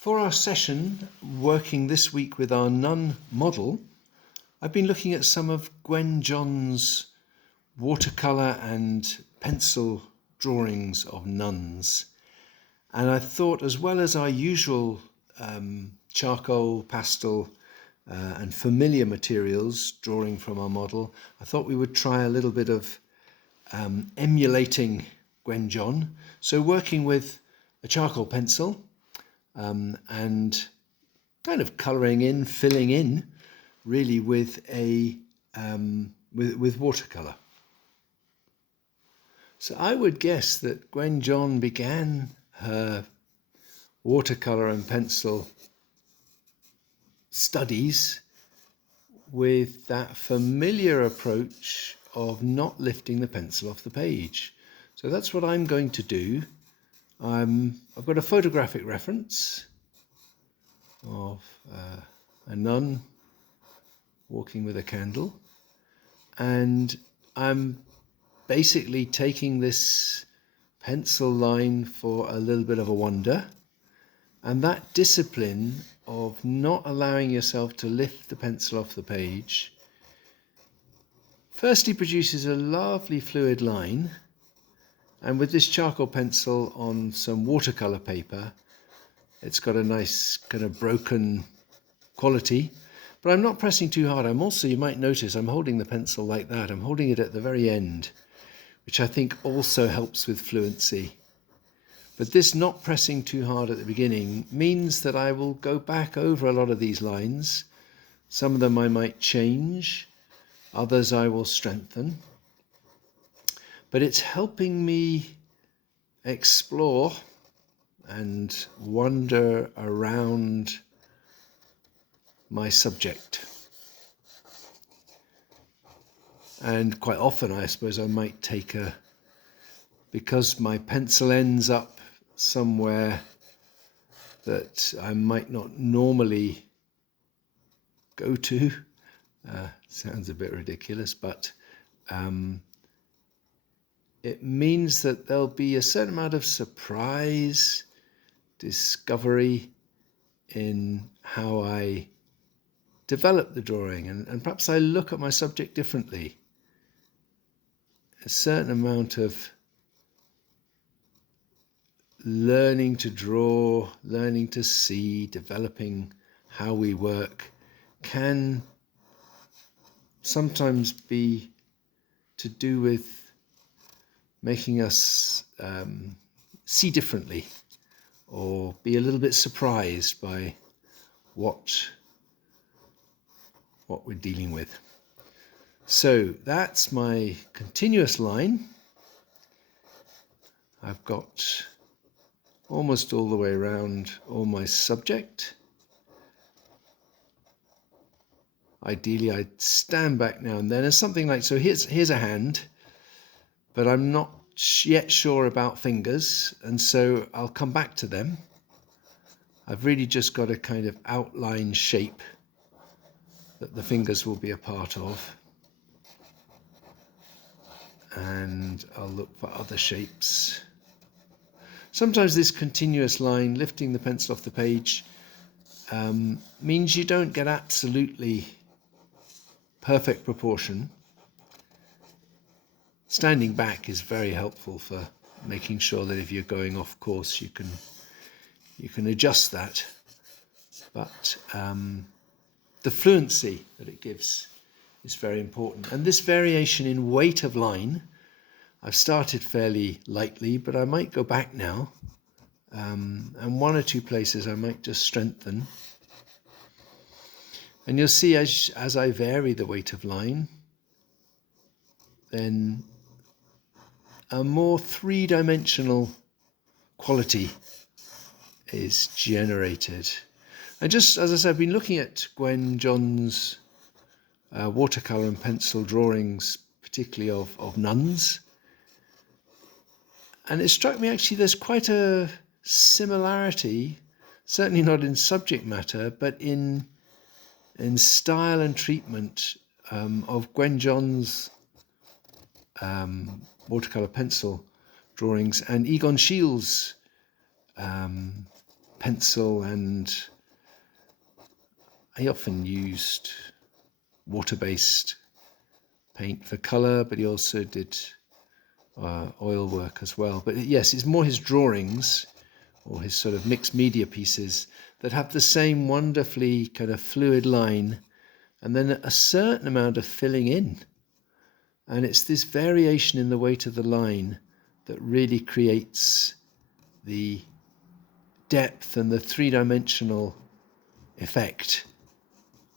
For our session, working this week with our nun model, I've been looking at some of Gwen John's watercolour and pencil drawings of nuns. And I thought, as well as our usual charcoal, pastel and familiar materials drawing from our model, I thought we would try a little bit of emulating Gwen John. So working with a charcoal pencil, and kind of colouring in, filling in, really with with watercolour. So I would guess that Gwen John began her watercolour and pencil studies with that familiar approach of not lifting the pencil off the page. So that's what I'm going to do. I've got a photographic reference of a nun walking with a candle, and I'm basically taking this pencil line for a little bit of a wander, and that discipline of not allowing yourself to lift the pencil off the page firstly produces a lovely fluid line. And with this charcoal pencil on some watercolour paper, it's got a nice kind of broken quality, but I'm not pressing too hard. I'm also, you might notice, I'm holding the pencil like that. I'm holding it at the very end, which I think also helps with fluency. But this not pressing too hard at the beginning means that I will go back over a lot of these lines. Some of them I might change, others I will strengthen. But it's helping me explore and wander around my subject. And quite often, I suppose, I might take because my pencil ends up somewhere that I might not normally go to. Sounds a bit ridiculous, but it means that there'll be a certain amount of surprise, discovery in how I develop the drawing, and perhaps I look at my subject differently. A certain amount of learning to draw, learning to see, developing how we work can sometimes be to do with making us see differently or be a little bit surprised by what we're dealing with. So that's my continuous line. I've got almost all the way around all my subject. Ideally, I'd stand back now and then as something like, so here's a hand, but I'm not yet sure about fingers, and so I'll come back to them. I've really just got a kind of outline shape that the fingers will be a part of, and I'll look for other shapes. Sometimes this continuous line, lifting the pencil off the page, means you don't get absolutely perfect proportion. Standing back is very helpful for making sure that if you're going off course, you can adjust that. But the fluency that it gives is very important. And this variation in weight of line, I've started fairly lightly, but I might go back now. And one or two places I might just strengthen. And you'll see as I vary the weight of line, then a more three-dimensional quality is generated. And just as I said, I've been looking at Gwen John's watercolour and pencil drawings, particularly of nuns. And it struck me actually there's quite a similarity, certainly not in subject matter, but in style and treatment of Gwen John's watercolour pencil drawings and Egon Schiele's pencil, and he often used water-based paint for colour, but he also did oil work as well. But yes, it's more his drawings or his sort of mixed media pieces that have the same wonderfully kind of fluid line and then a certain amount of filling in. And it's this variation in the weight of the line that really creates the depth and the three-dimensional effect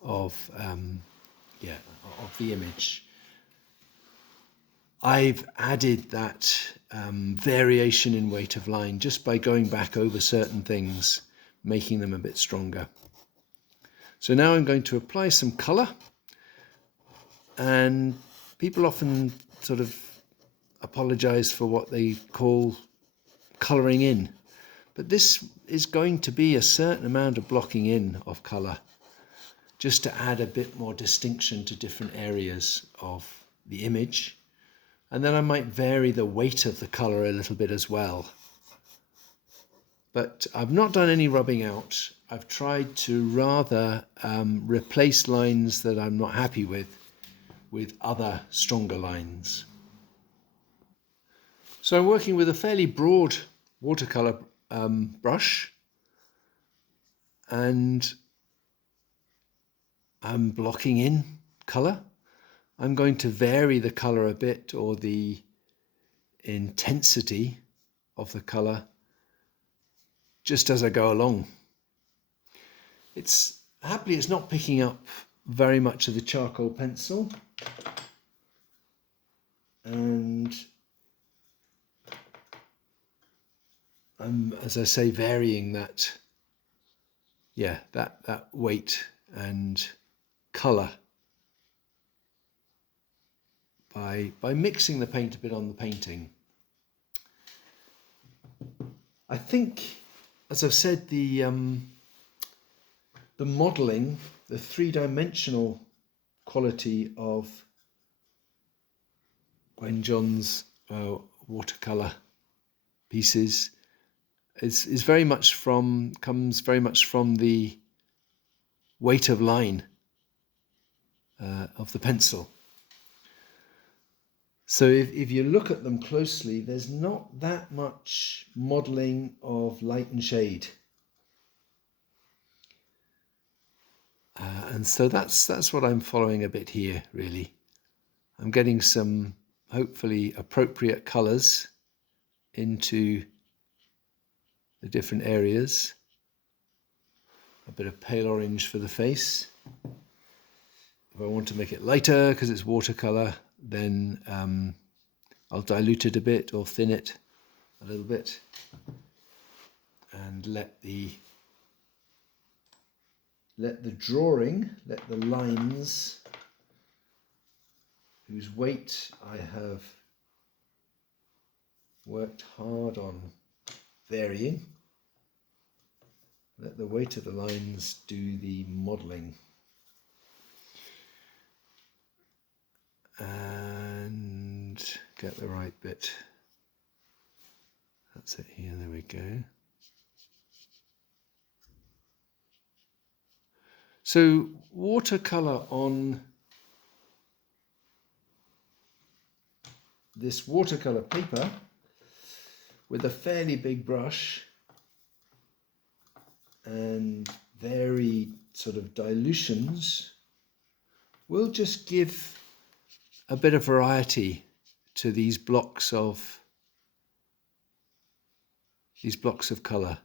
of the image. I've added that variation in weight of line just by going back over certain things, making them a bit stronger. So now I'm going to apply some colour, and people often sort of apologise for what they call colouring in, but this is going to be a certain amount of blocking in of colour, just to add a bit more distinction to different areas of the image. And then I might vary the weight of the colour a little bit as well. But I've not done any rubbing out. I've tried to rather replace lines that I'm not happy with other stronger lines. So I'm working with a fairly broad watercolour brush, and I'm blocking in colour. I'm going to vary the colour a bit, or the intensity of the colour, just as I go along. Happily it's not picking up very much of the charcoal pencil, and I'm, as I say, varying that weight and colour by mixing the paint a bit on the painting. I think, as I've said, the modelling, the three-dimensional quality of Gwen John's watercolour pieces comes very much from the weight of line of the pencil. So if you look at them closely, there's not that much modelling of light and shade. And so that's what I'm following a bit here, really. I'm getting some hopefully appropriate colours into the different areas. A bit of pale orange for the face. If I want to make it lighter because it's watercolour, then I'll dilute it a bit or thin it a little bit, and let the drawing, let the lines whose weight I have worked hard on varying, let the weight of the lines do the modelling. And get the right bit. That's it here, there we go. So watercolour on this watercolour paper with a fairly big brush and varied sort of dilutions will just give a bit of variety to these blocks of colour.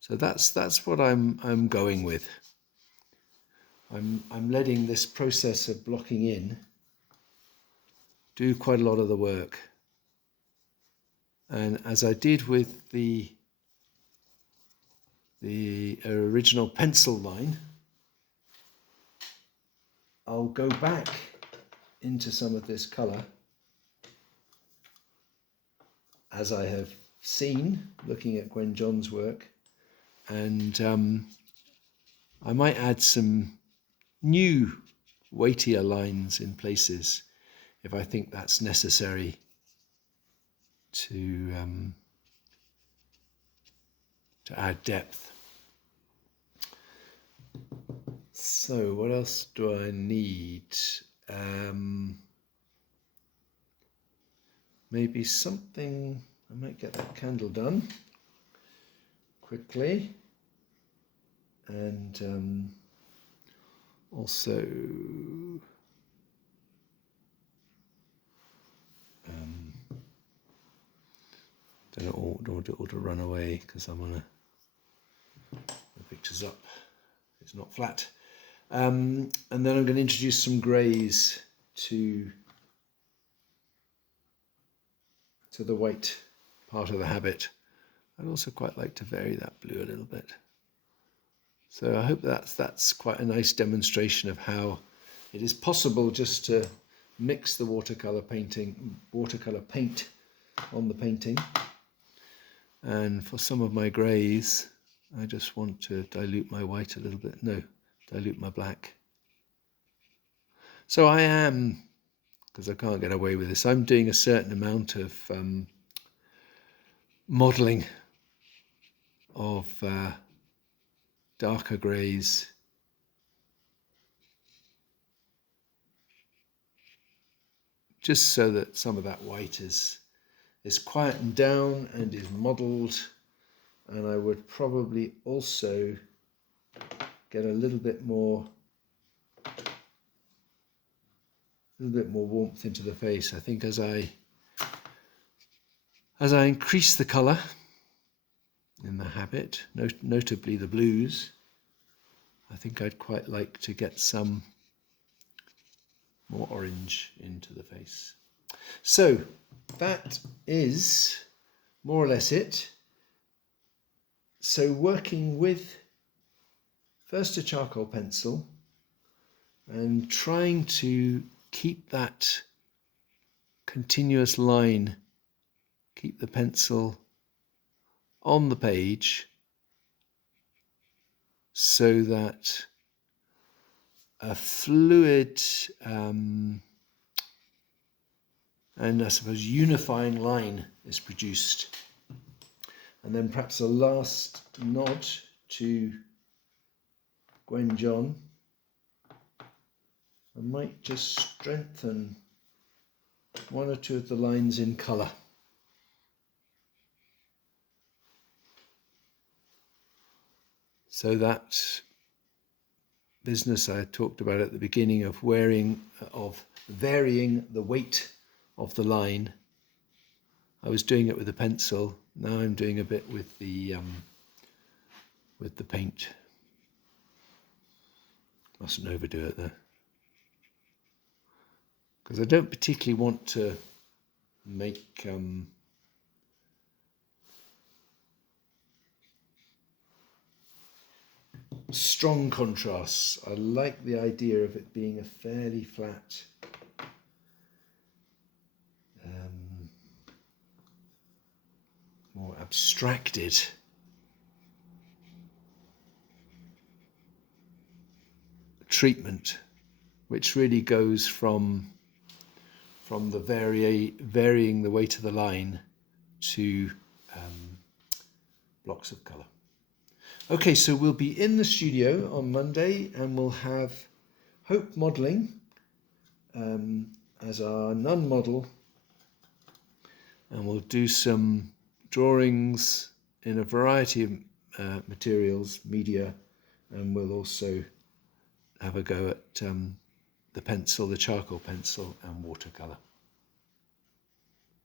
So that's what I'm going with. I'm letting this process of blocking in do quite a lot of the work. And as I did with the original pencil line, I'll go back into some of this colour, as I have seen looking at Gwen John's work, and I might add some new weightier lines in places if I think that's necessary to to add depth. So what else do I need? Maybe something, I might get that candle done quickly. And also don't want it all to run away because I'm gonna the picture's up. It's not flat. And then I'm going to introduce some greys to the white part of the habit. I'd also quite like to vary that blue a little bit. So I hope that's quite a nice demonstration of how it is possible just to mix the watercolor paint on the painting. And for some of my greys, I just want to dilute my white a little bit. No, dilute my black. So I am, because I can't get away with this, I'm doing a certain amount of modelling of darker greys. Just so that some of that white is quietened down and is modelled. And I would probably also get a little bit more warmth into the face. I think as I increase the colour in the habit, notably the blues, I think I'd quite like to get some more orange into the face. So that is more or less it. So working with first a charcoal pencil and trying to keep that continuous line, keep the pencil on the page so that a fluid and I suppose unifying line is produced. And then perhaps a last nod to Gwen John. I might just strengthen one or two of the lines in colour. So that business I talked about at the beginning of varying the weight of the line, I was doing it with a pencil. Now I'm doing a bit with the paint. Mustn't overdo it though, because I don't particularly want to make strong contrasts. I like the idea of it being a fairly flat more abstracted treatment, which really goes from the varying the weight of the line to blocks of colour. Okay, so we'll be in the studio on Monday and we'll have Hope Modelling as our nun model, and we'll do some drawings in a variety of materials, media, and we'll also have a go at the pencil, the charcoal pencil and watercolour.